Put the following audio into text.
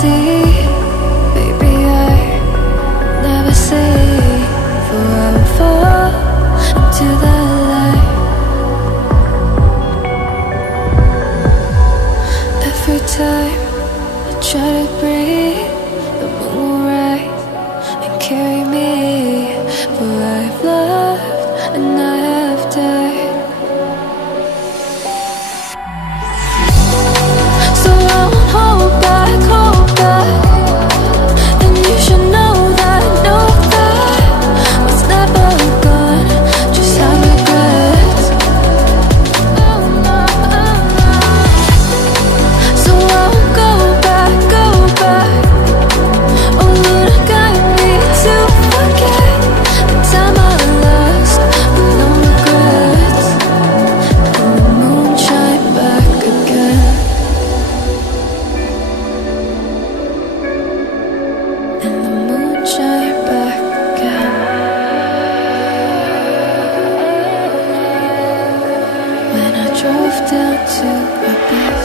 see. Baby, I never say, for I will fall into the light. Every time I try to breathe, the moon will rise and carry me. For I've loved and I have died. So I won't hold back, and you should know that what's never gone just have regrets. So I won't go back. Oh Lord, guide me to forget the time I lost with no regrets. And the moon shine back again. And the moon shine back again. When I drove down to my bed.